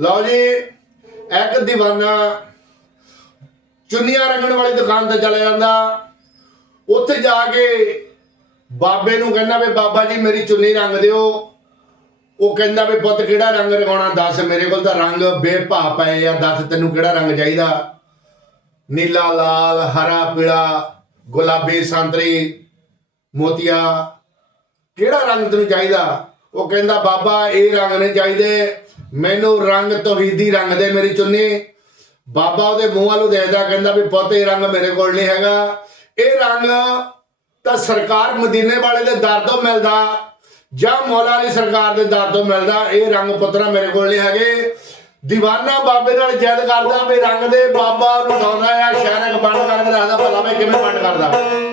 ਲਓ ਜੀ, ਇੱਕ دیਵਾਨਾ ਚੁੰਨੀਆਂ ਰੰਗਣ ਵਾਲੀ ਦੁਕਾਨ ਤੇ ਚਲਾ ਜਾਂਦਾ। ਉੱਥੇ ਜਾ ਕੇ ਬਾਬੇ ਨੂੰ ਕਹਿੰਦਾ ਵੀ, ਬਾਬਾ ਜੀ, ਮੇਰੀ ਚੁੰਨੀ ਰੰਗ ਦਿਓ। ਉਹ ਕਹਿੰਦਾ ਵੀ, ਪੁੱਤ, ਕਿਹੜਾ ਰੰਗ ਰਗਾਉਣਾ? ਦੱਸ, ਮੇਰੇ ਕੋਲ ਤਾਂ ਰੰਗ ਬੇਭਾ ਪਏ ਆ। ਦੱਸ, ਤੈਨੂੰ ਕਿਹੜਾ ਰੰਗ ਚਾਹੀਦਾ? ਨੀਲਾ, ਲਾਲ, ਹਰਾ, ਪੀਲਾ, ਗੁਲਾਬੀ, ਸੰਤਰੀ, ਮੋਤੀਆ, ਕਿਹੜਾ ਰੰਗ ਤੈਨੂੰ ਚਾਹੀਦਾ? ਉਹ ਕਹਿੰਦਾ, ਬਾਬਾ, ਇਹ ਰੰਗ ਨਹੀਂ ਚਾਹੀਦੇ। ਮੈਨੂੰ ਰੰਗ ਤੌਹੀਦੀ ਰੰਗ ਦੇ ਮੇਰੀ ਚੁੰਨੀ। ਬਾਬਾ ਉਹਦੇ ਮੂੰਹ ਵੱਲ ਨੂੰ ਦੇਖਦਾ ਕਹਿੰਦਾ ਵੀ ਪੁੱਤ ਇਹ ਰੰਗ ਮੇਰੇ ਕੋਲ ਨਹੀਂ ਹੈਗਾ। ਇਹ ਰੰਗ ਤਾਂ ਸਰਕਾਰ ਮਦੀਨੇ ਵਾਲੇ ਦੇ ਦਰ ਤੋਂ ਮਿਲਦਾ, ਜਾਂ ਮੌਲਾ ਵਾਲੀ ਸਰਕਾਰ ਦੇ ਦਰ ਤੋਂ ਮਿਲਦਾ, ਇਹ ਰੰਗ ਪੁੱਤਰਾ ਮੇਰੇ ਕੋਲ ਨਹੀਂ ਹੈਗੇ। ਦੀਵਾਨਾ ਬਾਬੇ ਨਾਲ ਜੈਦ ਕਰਦਾ ਵੀ ਰੰਗ ਦੇ ਬਾਬਾ ਨੂੰ ਉਠਾਉਂਦਾ ਆ ਸ਼ਹਿਰਕ ਬੰਦ ਕਰਕੇ ਦੱਸਦਾ ਭਲਾ ਮੈਂ ਕਿਵੇਂ ਬੰਦ ਕਰਦਾ।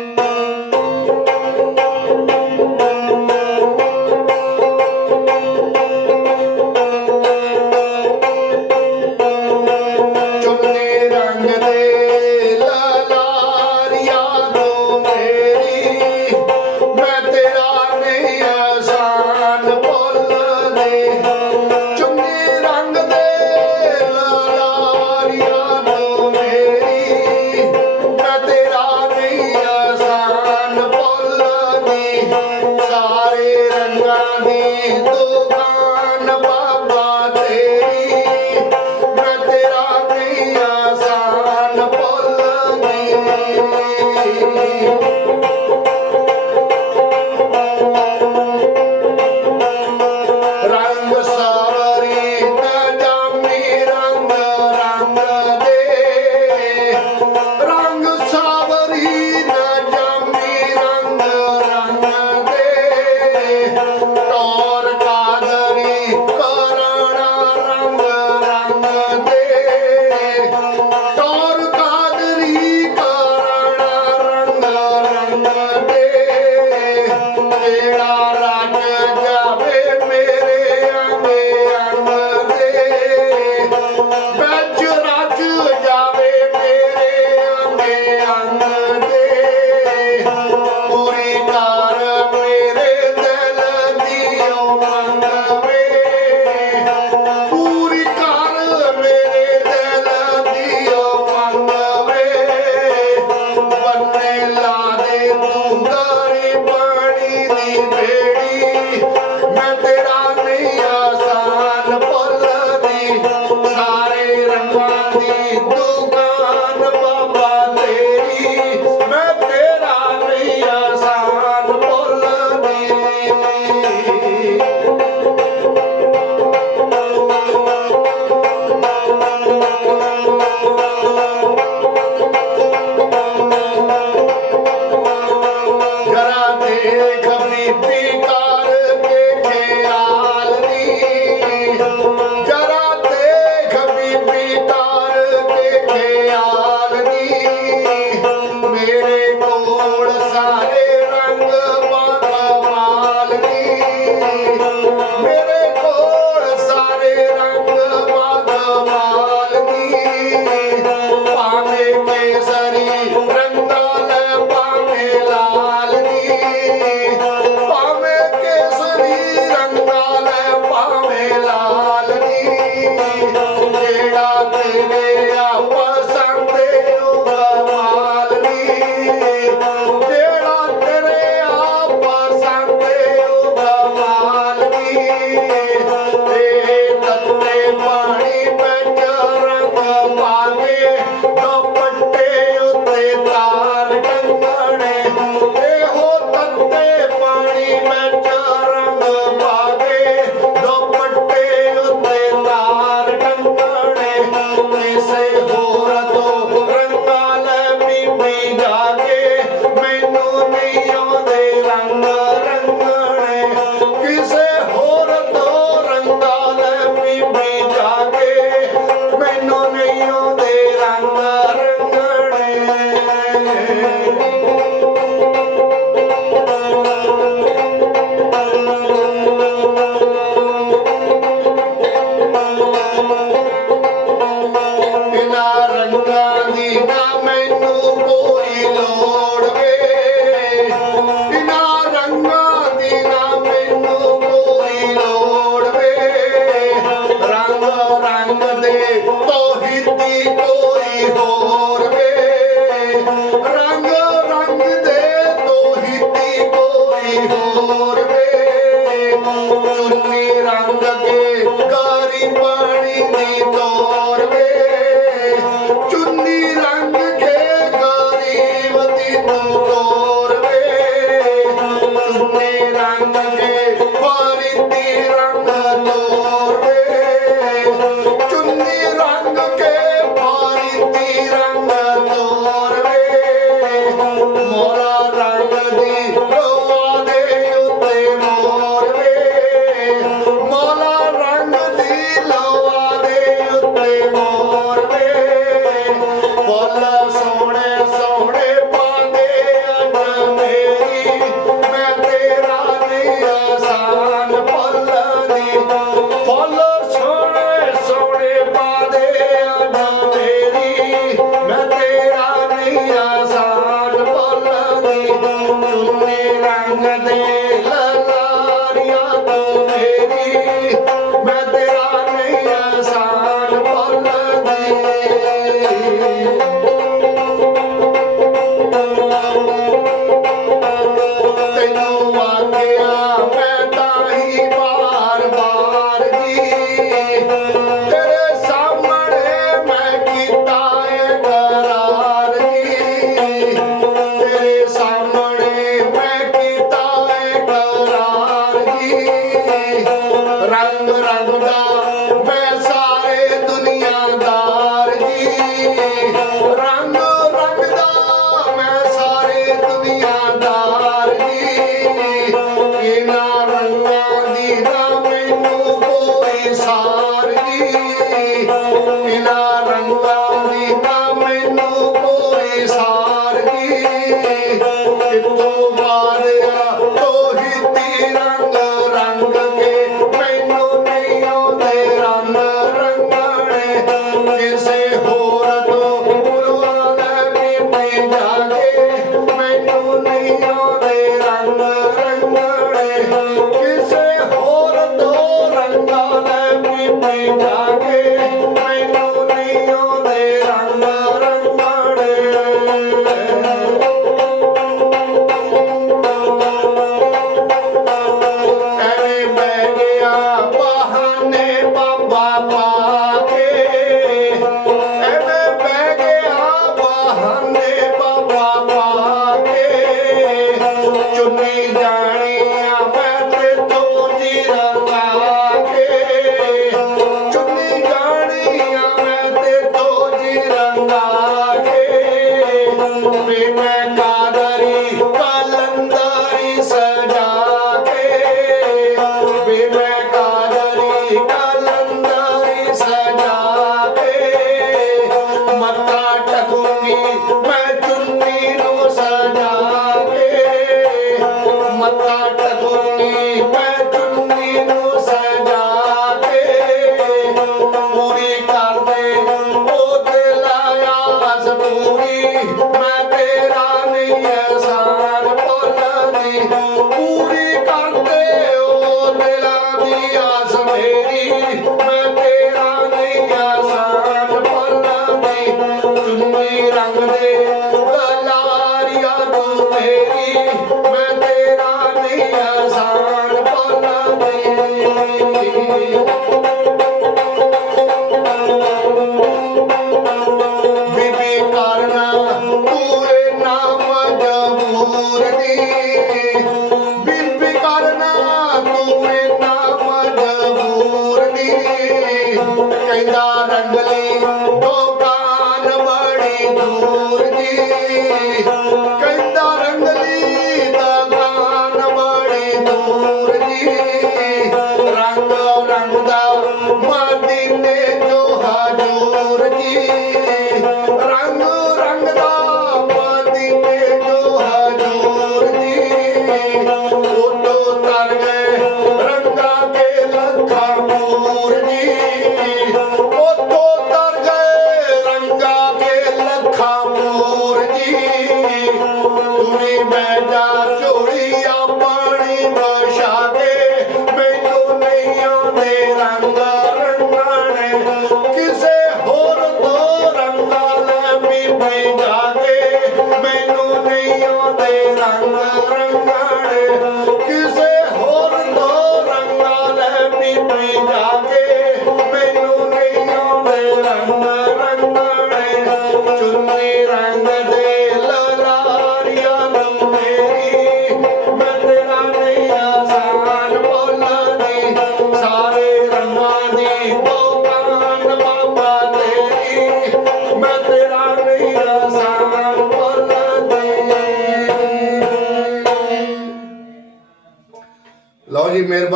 రంగలే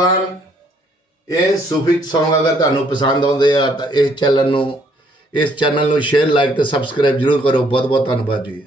ਜੀ ਇਹ ਸੂਫੀ Song ਅਗਰ ਤੁਹਾਨੂੰ ਪਸੰਦ ਆਉਂਦੇ ਆ ਤਾਂ ਇਸ ਚੈਨਲ ਨੂੰ, ਇਸ ਚੈਨਲ ਨੂੰ ਸ਼ੇਅਰ ਲਾਈਕ ਤੇ ਸਬਸਕ੍ਰਾਈਬ ਜਰੂਰ ਕਰੋ। ਬਹੁਤ ਬਹੁਤ ਧੰਨਵਾਦ ਜੀ।